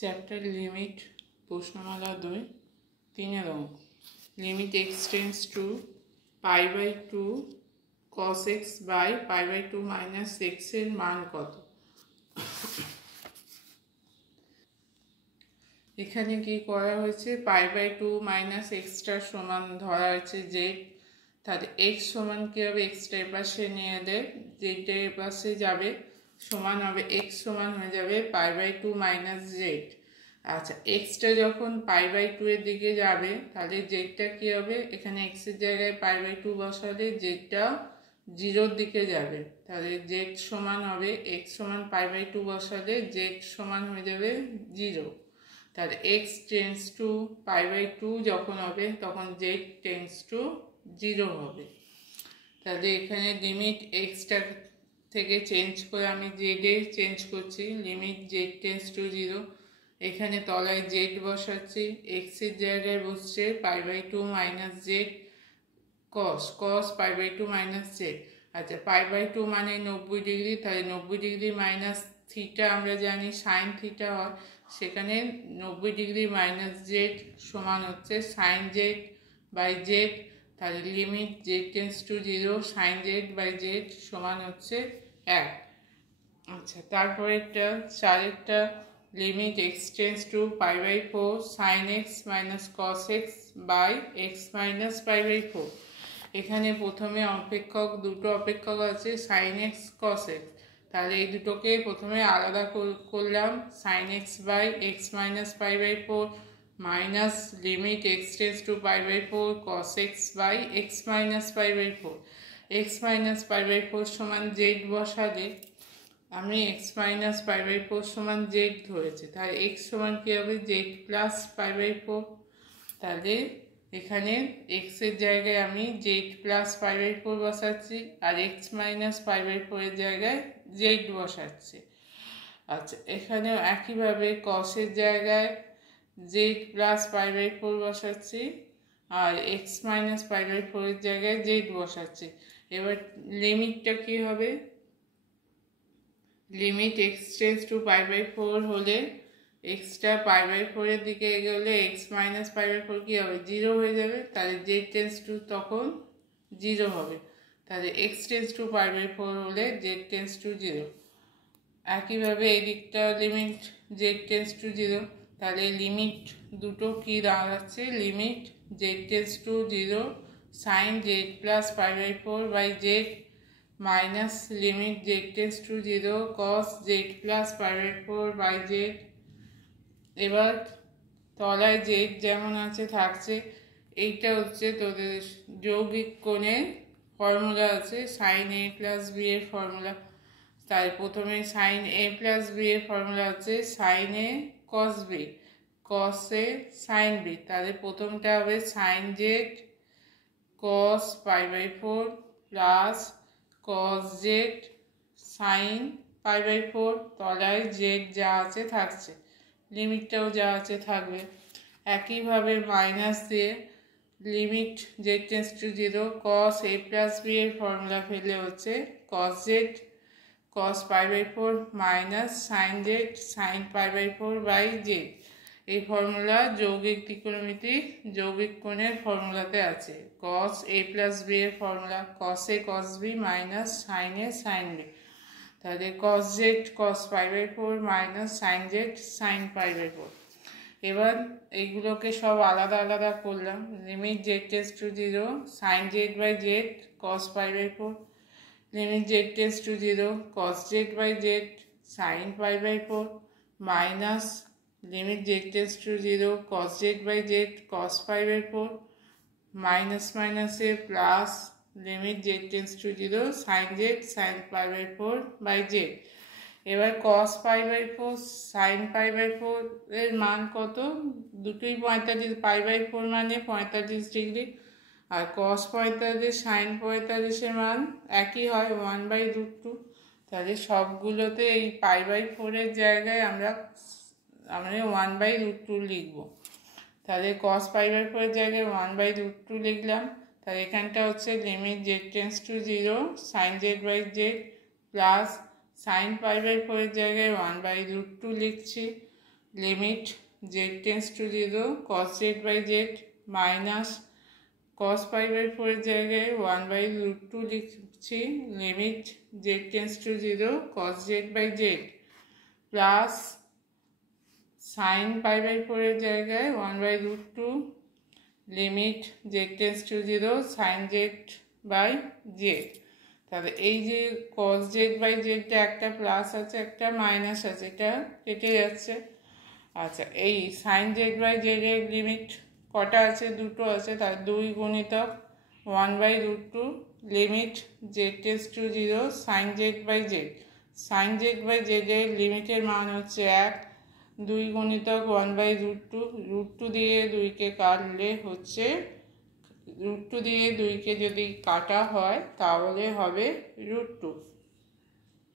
Chapter limit প্রশ্নমালা 2 3 অঙ্ক limit x tends to π/2 cos x by π/2 minus x এর মান কত। এখানে কি করা হয়েছে, π/2 মাইনাস এক্সটার সমান ধরা হয়েছে জেড, তাহলে এক্স সমান কি হবে, এক্সটা এপাশে নিয়ে দেয়, জেডটা এপাশে যাবে, সমান হবে এক্স সমান হয়ে যাবে π/2 মাইনাস জেড। আচ্ছা, এক্সটা যখন π/2 এর দিকে যাবে তাহলে জেডটা কি হবে, এখানে এক্স এর জায়গায় π/2 বসালে জেডটা জিরোর দিকে যাবে, তাহলে জেড সমান হবে এক্স সমান π/2 বসালে জেড সমান হয়ে যাবে 0। তাহলে এক্স টেন্স টু π/2 যখন হবে তখন জেড টেন্স টু 0 হবে। তাহলে এখানে লিমিট এক্সটা থেকে চেঞ্জ করে আমি জেডে চেঞ্জ করছি, লিমিট জেড টেন্স টু 0। এখানে তলায় জেড বসাচ্ছি, এক্সের জায়গায় বসছে π/2 minus z cos π/2 minus z. আচ্ছা, π/2 মানে 90 ডিগ্রি, তাহলে 90 ডিগ্রি মাইনাস থিটা আমরা জানি সাইন থিটা হয়, সেখানে 90 ডিগ্রি মাইনাস জেড সমান হচ্ছে সাইন জেড বাই জেড। তাহলে limit z tends to 0 sine z by z সমান হচ্ছে 1। আচ্ছা, তারপরে চারেরটা limit x tends to π/4 sine x minus cos x by x minus π/4। এখানে প্রথমে দুটো অপেক্ষক আছে সাইন এক্স কস এক্স, তাহলে এই দুটোকে প্রথমে আলাদা করলাম, sine x by x minus π/4 minus limit x tends to π/4 cos x by x minus π/4। X minus π/4 সমান জেড বসালে আমি এক্স মাইনাস π/4 সমান জেড ধরেছি, তাহলে এক্স সমান কী হবে, জেড প্লাস π/4। তাহলে এখানে এক্স এর জায়গায় আমি জেড প্লাস π/4 বসাচ্ছি আর এক্স মাইনাস π/4 এর জায়গায় জেড বসাচ্ছি। আচ্ছা, এখানেও একইভাবে কসের জায়গায় জেড প্লাস π/4 বসাচ্ছি আর এক্স মাইনাস π/4 এর জায়গায় জেড বসাচ্ছি। এবার লিমিটটা কি হবে, লিমিট এক্স টেন্স টু π/4 হলে এক্সটা π/4 এর দিকে এগোলে এক্স মাইনাস π/4 কী হবে, 0 হয়ে যাবে, তাহলে জেড টেন্স টু তখন 0 হবে। তাহলে এক্স টেন্স টু π/4 হলে জেড টেন্স টু 0। একইভাবে এই দিকটা লিমিট জেড টেন্স টু 0, তাহলে লিমিট দুটো কি দাঁড়াচ্ছে, limit z tends to 0 sine z plus π/4 by z minus limit z tends to 0 cos z plus π/4 by z. এবার তলায় জেড যেমন আছে থাকছে, এইটা হচ্ছে তোদের যৌগিক কোণের ফর্মুলা আছে সাইন এ প্লাস বি এর ফর্মুলা। তাই প্রথমে সাইন এ প্লাস বি এর ফর্মুলা হচ্ছে sine A cos B, cos A sine B, তাহলে প্রথমটা হবে sine z cos π/4 plus cos z sine π/4, তলায় জেড যা আছে থাকছে, লিমিটটাও যা আছে থাকবে। একইভাবে মাইনাস দিয়ে limit z tends to 0 cos A plus B এর ফর্মুলা ফেলে হচ্ছে cos z cos π/4 minus sine z sine π/4 by z. এই ফর্মুলা যৌগিক ত্রিকোণমিতি যৌগিক কোণের ফর্মুলাতে আছে। কস এ প্লাস বি এর formula cos A cos B minus sine A sine B, তাহলে cos z cos π/4 minus sine z sine π/4। এবার এইগুলোকে সব আলাদা আলাদা করলাম, limit z tends to 0 sine z by z cos π/4 limit z tends to 0 cos z by z sine π/4 minus limit z tends to 0 cos z by z cos π/4 minus মাইনাসে plus limit z tends to 0 sine z sine π/4 by z. এবার cos π/4 sign π/4 এর মান কত, দুটোই 45, π/4 মানে 45 degree আর কস 45 sign 45 এর মান একই হয় 1/√2। তাহলে সবগুলোতে এই π/4 এর জায়গায় আমরা 1/√2 লিখব। তাহলে কস π/4 এর জায়গায় 1/√2 লিখলাম, তাহলে এখানটা হচ্ছে limit z tends to 0 sine z by z plus sine π/4 এর জায়গায় 1/√2 লিখছি limit z tends to 0 cos z by z minus cos pi by 4 এর জায়গায় 1/√2 লিখছি limit z tends to 0 cos z by z plus sine pi by 4 এর জায়গায় 1/√2 limit z tends to 0 sine z by z. তাহলে এই যে cos z by জেডটা একটা plus আছে একটা মাইনাস আছে, এটা কেটে যাচ্ছে। আচ্ছা, এই সাইন জেড বাই জেড এর লিমিট কটা আছে? দুটো আছে, তার 2 গুণিতক 1/√2 limit z tends to 0 sine z by z. Sine z by z এর লিমিটের মান হচ্ছে 1, 2 গুণিতক 1/√2 √2 দিয়ে 2কে কাটলে হচ্ছে √2 দিয়ে 2কে যদি কাটা হয় তাহলে হবে √2।